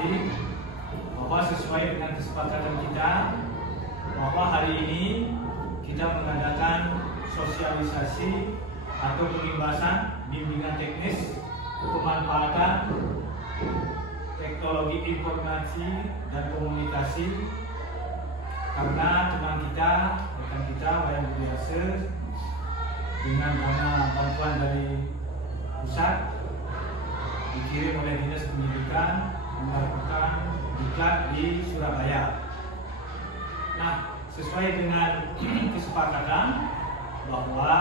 hormati bahwa sesuai dengan kesepakatan kita bahwa hari ini kita mengadakan sosialisasi atau pengimbasan bimbingan teknis pemanfaatan teknologi informasi dan komunikasi karena teman kita, rekan kita Wayan Budiarse dengan dana bantuan dari pusat dikirim oleh Dinas Pendidikan melakukan diklat di Surabaya. Nah, sesuai dengan kesepakatan bahwa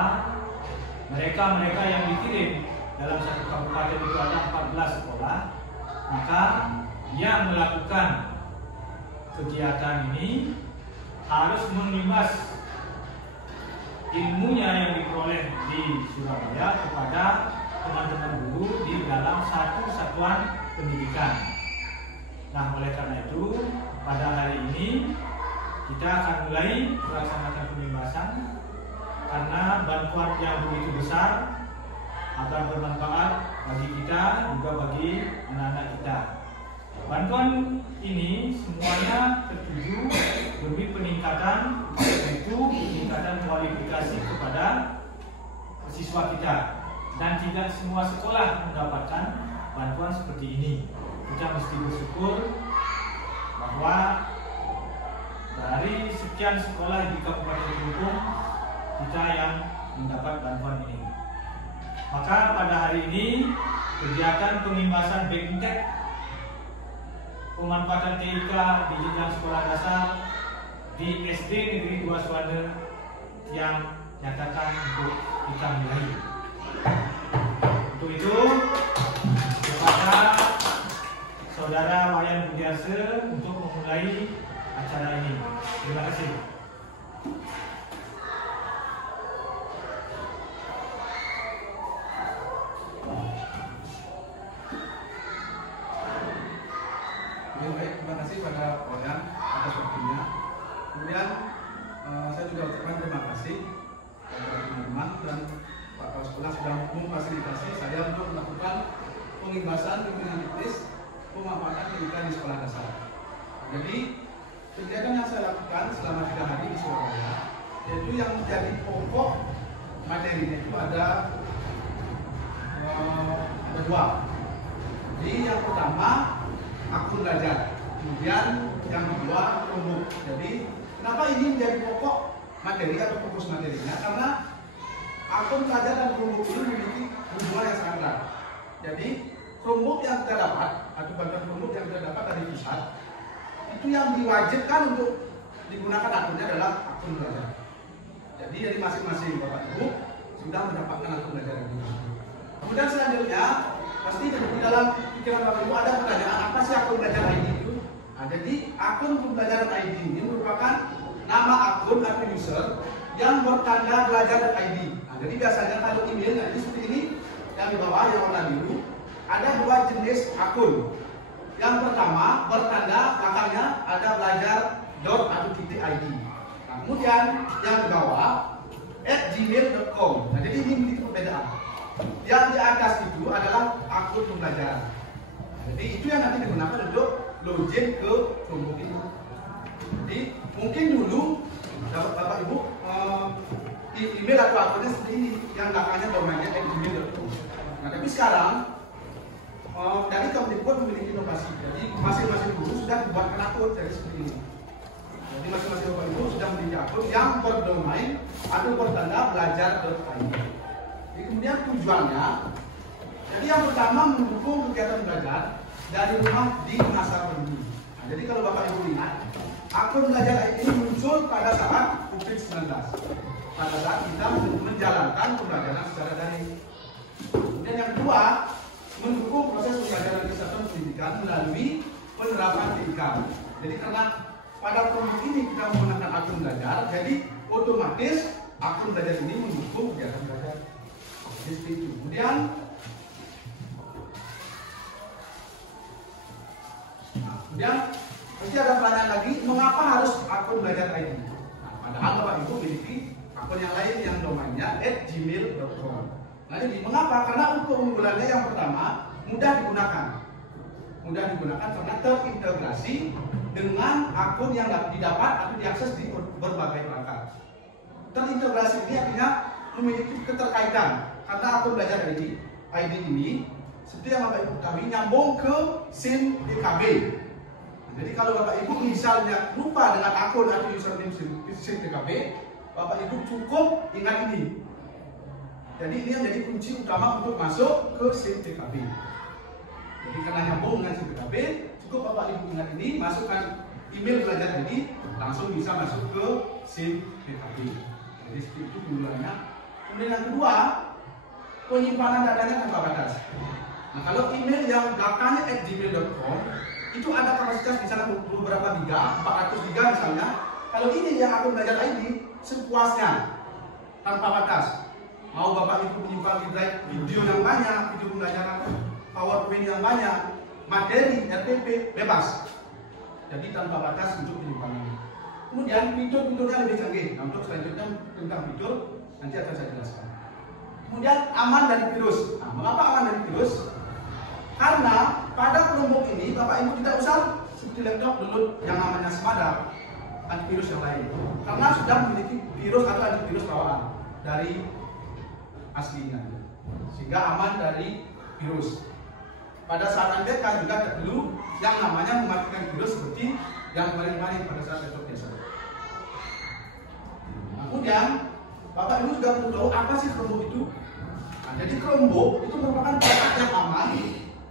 mereka yang dikirim dalam satu kabupaten itu ada 14 sekolah, maka yang melakukan kegiatan ini harus mengimbas ilmunya yang diperoleh di Surabaya kepada teman-teman guru di dalam satu satuan pendidikan. Nah, oleh karena itu pada hari ini kita akan mulai melaksanakan pengimbasan karena bantuan yang begitu besar akan bermanfaat bagi kita juga bagi anak-anak kita. Bantuan ini semuanya tertuju demi peningkatan, yaitu peningkatan kualifikasi kepada siswa kita, dan tidak semua sekolah mendapatkan bantuan seperti ini. Kita mesti bersyukur bahwa dari sekian sekolah di Kabupaten Kelungkung kita yang mendapat bantuan ini. Maka pada hari ini kegiatan pengimbasan BEMTEK pemanfaatan TIK di jenjang sekolah dasar di SD Negeri 2 Suwana yang nyatakan untuk kita mulai. Untuk itu kepada Saudara Wayan Budiarse untuk memulai acara ini. Terima kasih. Baik, terima kasih pada Wayan atas waktunya. Kemudian saya juga ucapkan terima kasih kepada teman-teman dan Pak Kepala Sekolah sudah memfasilitasi saya untuk melakukan pengimbasan bimbingan teknis pemanfaatan TIK di sekolah dasar. Jadi kegiatan yang saya lakukan selama 3 hari di Surabaya, yaitu yang menjadi pokok materinya itu ada 2. Jadi yang pertama akun belajar, kemudian yang kedua Chromebook. Jadi kenapa ini menjadi pokok materi atau fokus materinya? Karena akun belajar dan Chromebook ini memiliki hubungan yang sangat erat. Jadi Chromebook yang kita dapat atau bantuan Chromebook yang kita dapat dari pusat itu yang diwajibkan untuk digunakan akunnya adalah akun belajar. Jadi dari masing-masing Bapak Ibu sudah mendapatkan akun belajar dari pusat. Kemudian selanjutnya pasti di dalam pikiran Bapak Ibu ada pertanyaan, apa sih akun belajar ID itu? Nah, jadi akun pembelajaran ID ini merupakan nama akun atau user yang bertanda belajar ID. Nah, jadi biasanya kalau email ini seperti ini yang di bawah yang warna biru ada 2 jenis akun. Yang pertama bertanda belakangnya ada belajar.id. Nah, kemudian yang di bawah @gmail.com. Nah, jadi ini memiliki perbedaan. Yang di atas itu adalah akun pembelajaran. Jadi itu yang nanti digunakan untuk login ke Chromebook itu. Jadi mungkin dulu Bapak Ibu email atau akunnya seperti ini, yang belakangnya domainnya @gmail.com. Nah, tapi sekarang dari Kemdikbud memiliki inovasi. Jadi masing-masing guru sudah dibuatkan akun dari seperti ini. Jadi masing-masing Bapak Ibu sudah memiliki akun yang berdomain atau bertanda belajar.id. Kemudian tujuannya, jadi yang pertama mendukung kegiatan belajar dari rumah di masa pandemi. Nah, jadi kalau Bapak Ibu lihat, akun belajar ini muncul pada saat COVID-19. Pada saat kita menjalankan pembelajaran secara daring. Kemudian yang kedua, mendukung proses pembelajaran di satuan pendidikan melalui penerapan TIK. Jadi karena pada Chromebook ini kita menggunakan akun belajar, jadi otomatis akun belajar ini mendukung kegiatan belajar. Kemudian nanti ada pertanyaan lagi, mengapa harus akun belajar ID? Nah, padahal Bapak Ibu memiliki akun yang lain yang domainnya @gmail.com. Nah, jadi mengapa? Karena untuk keunggulannya yang pertama mudah digunakan. mudah digunakan karena terintegrasi dengan akun yang didapat atau diakses di berbagai perangkat. Terintegrasi ini artinya memiliki keterkaitan karena akun belajar ID ini seperti yang Bapak Ibu ketahui nyambung ke SIM PKB. Jadi kalau Bapak Ibu misalnya lupa dengan akun atau username SIM PKB, Bapak Ibu cukup ingat ini. Jadi ini yang jadi kunci utama untuk masuk ke SIM PKB. Jadi karena nyambung dengan SIM PKB, cukup Bapak Ibu ingat ini, masukkan email belajar ID, langsung bisa masuk ke SIM PKB. Jadi seperti itu penggunaannya. Kemudian yang kedua, penyimpanan datanya tanpa batas. Nah, kalau email yang belakangnya @gmail.com itu ada kapasitas misalnya beberapa giga, 400 giga misalnya. Kalau ini yang akun belajar ID sepuasnya tanpa batas. Mau Bapak Ibu menyimpan di drive video yang banyak, video pembelajaran, PowerPoint yang banyak, materi, RTP, bebas. Jadi tanpa batas untuk penyimpanan. Kemudian fitur-fiturnya lebih canggih. Nah, untuk selanjutnya tentang fitur nanti akan saya jelaskan. Kemudian aman dari virus. Nah, mengapa aman dari virus? Karena pada Chromebook ini Bapak Ibu tidak usah seperti laptop download yang namanya Smada, antivirus yang lain. Karena sudah memiliki virus atau antivirus bawaan dari aslinya, sehingga aman dari virus. Pada saat Anda kan juga tidak perlu yang namanya mematikan virus seperti yang kemarin-kemarin pada saat laptop biasa. Kemudian Bapak Ibu juga perlu tahu apa sih Chromebook itu. Nah, jadi Chromebook itu merupakan perangkat yang aman,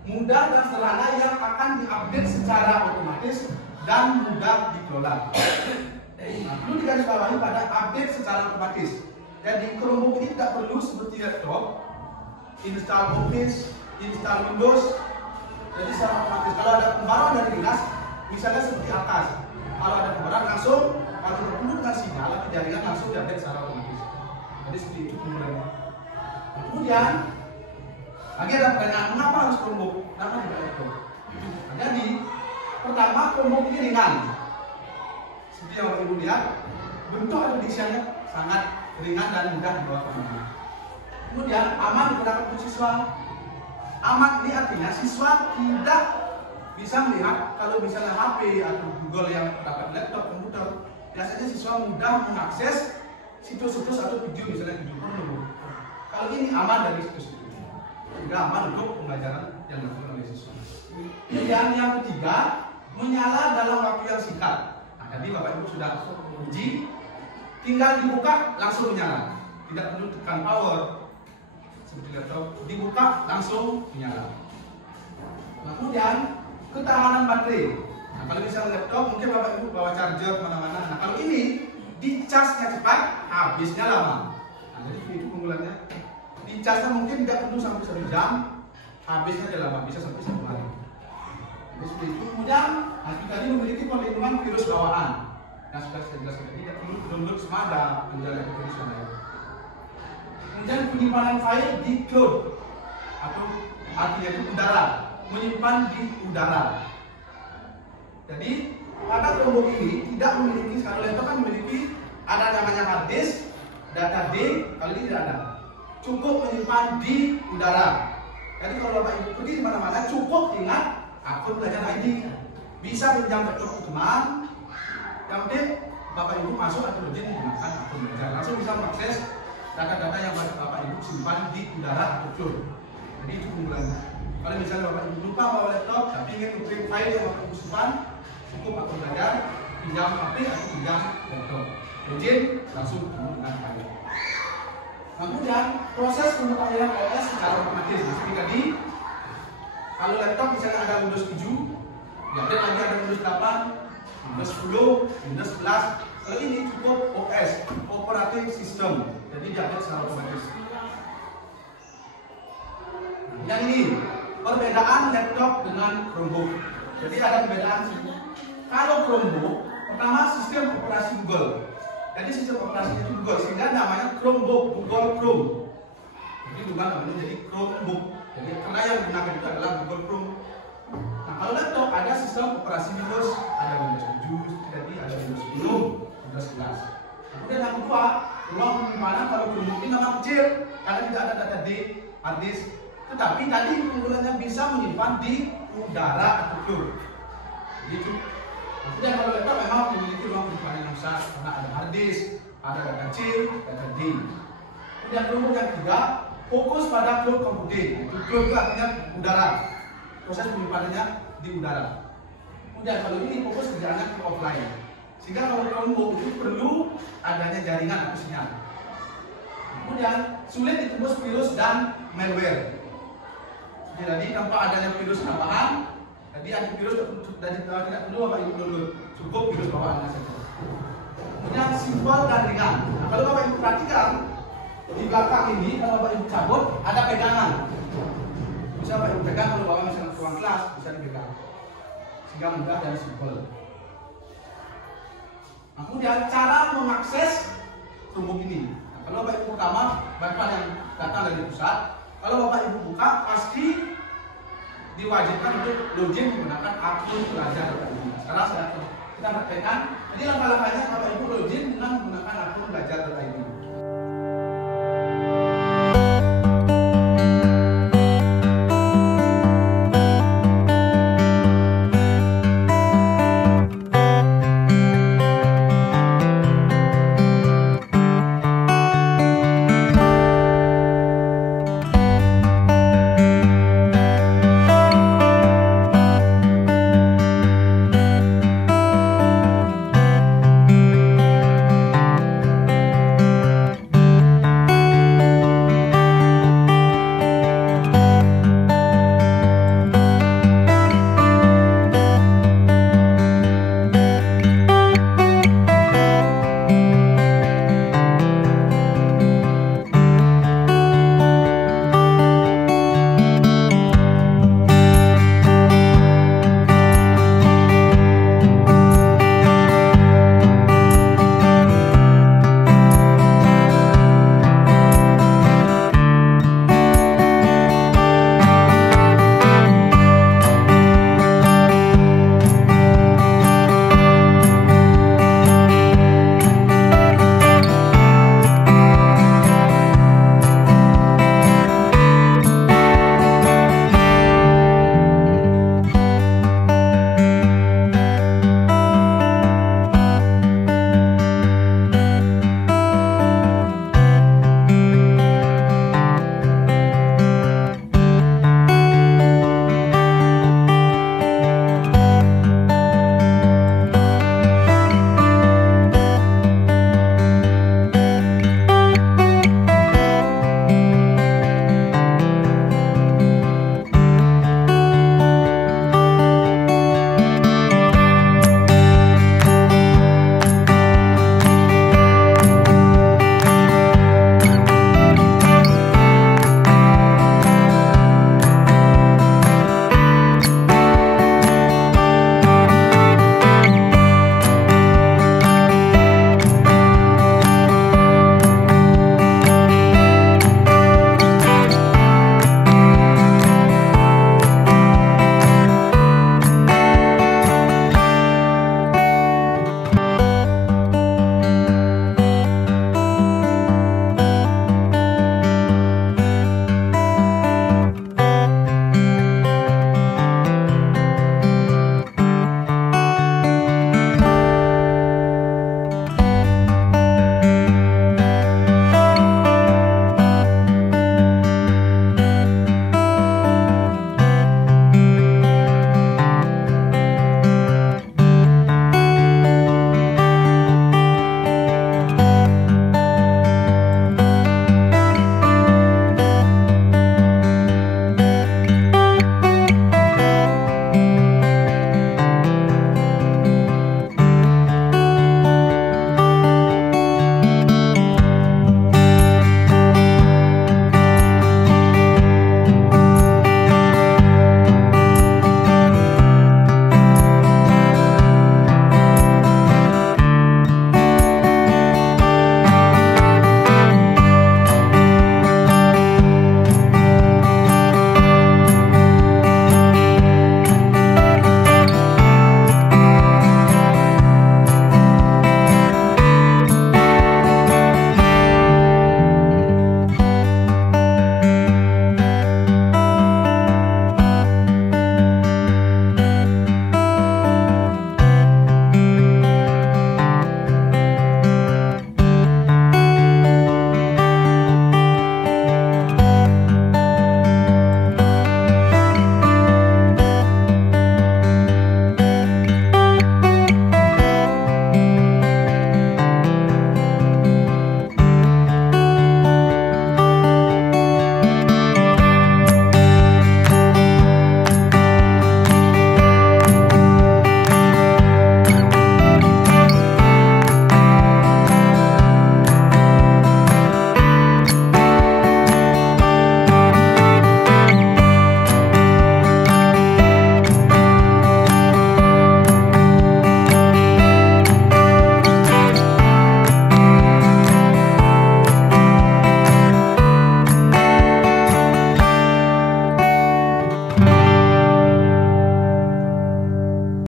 mudah dan sederhana yang akan diupdate secara otomatis dan mudah dikelola. Nah, perlu digarisbawahi pada update secara otomatis. Jadi Chromebook ini tidak perlu seperti laptop, install Office, install Windows. Jadi secara otomatis kalau ada pembaruan dari dinas, misalnya seperti Akas, kalau ada pembaruan langsung, kalau bertemu dengan sinyal atau jaringan langsung diupdate secara otomatis. Jadi seperti itu penggunaannya. Kemudian lagi ada pertanyaan, mengapa harus Chromebook? Kenapa tidak laptop? Jadi pertama, Chromebook ini ringan. Seperti yang Bapak Ibu lihat, bentuk atau desainnya sangat ringan dan mudah dibawa kemana. Kemudian aman digunakan untuk siswa. Aman ini artinya siswa tidak bisa melihat kalau misalnya HP atau Google yang terdapat laptop komputer. Biasanya siswa mudah mengakses situs-situs atau video misalnya video porno. Kalau ini aman dari situs itu, tidak aman untuk pembelajaran yang dilakukan oleh siswa. Kemudian yang ketiga, menyala dalam waktu yang singkat. Nah, tadi Bapak Ibu sudah uji, tinggal dibuka langsung menyala, tidak perlu tekan power seperti laptop, dibuka langsung menyala. Nah, kemudian ketahanan baterai. Nah, kalau misalnya laptop mungkin Bapak Ibu bawa charger kemana-mana. Nah, kalau ini dicasnya cepat, habisnya lama. Nah, jadi itu keunggulannya. Dicasnya mungkin tidak perlu sampai 1 jam, habisnya dia lama, bisa sampai 1 hari. Jadi seperti itu. Kemudian tadi memiliki perlindungan virus bawaan. Yang sudah saya jelaskan tadi, tidak perlu download Smada menjaga virus yang lain. Kemudian penyimpanan file di cloud atau artinya itu udara, menyimpan di udara. Jadi pada Chromebook ini tidak memiliki, kalau laptop kan memiliki ada namanya hard disk, data D, kalau ini tidak ada. Cukup menyimpan di udara. Jadi kalau Bapak Ibu pergi di mana-mana cukup ingat akun belajar ID. Bisa pinjam laptop teman. Yang penting Bapak Ibu masuk atau login menggunakan akun belajar, langsung bisa mengakses data-data yang Bapak Ibu simpan di udara atau cloud. Jadi itu keunggulannya. Kalau misalnya Bapak Ibu lupa bawa laptop tapi ingin nge-print file yang Bapak Ibu simpan, cukup akun belajar, pinjam HP atau pinjam laptop. Login langsung menggunakan file. Kemudian proses pemutahiran OS secara otomatis. Seperti tadi, kalau laptop misalnya ada Windows 7, diupdate lagi ada Windows 8, Windows 10, Windows 11. Kalau ini cukup OS, Operating System, jadi diupdate secara otomatis. Yang ini perbedaan laptop dengan Chromebook. Jadi ada perbedaan. Kalau Chromebook, pertama sistem operasi Google. Jadi sistem operasinya itu Google, sehingga namanya Chromebook, Google Chrome. Jadi bukan namanya jadi Chromebook. Jadi karena yang digunakan itu adalah Google Chrome. Nah, kalau laptop ada sistem operasi Windows, ada Windows 7, jadi ada Windows 10, Windows 11. Kemudian yang kedua, ruang penyimpanan kalau Chromebook ini memang kecil karena tidak ada data D, hard disk. Tetapi tadi keunggulannya bisa menyimpan di udara atau blur. Jadi kemudian kalau laptop memang memiliki ruang penyimpanan yang besar karena ada hard disk, ada data C, data D. Kemudian kelompok yang ketiga fokus pada cloud computing. Cloud itu artinya udara, proses penyimpanannya di udara. Kemudian kalau ini fokus kerjaannya ke offline. Sehingga kalau kelompok itu perlu adanya jaringan atau sinyal. Kemudian sulit ditembus virus dan malware. Jadi tanpa adanya virus tambahan, jadi antivirus tidak perlu Bapak Ibu download, cukup virus bawaannya saja. Kemudian simpel dan ringan. Nah, kalau Bapak Ibu perhatikan di belakang ini, kalau Bapak Ibu cabut ada pegangan. Bisa Bapak Ibu pegang kalau Bapak misalnya ke ruang kelas bisa dipegang, sehingga mudah dan simpel. Nah, kemudian cara mengakses Chromebook ini. Nah, kalau Bapak Ibu pertama, Bapak yang datang dari pusat, kalau Bapak Ibu buka pasti diwajibkan untuk login menggunakan akun belajar. Sekarang kita praktekkan. Jadi langkah-langkahnya Bapak Ibu login dengan menggunakan akun belajar.id.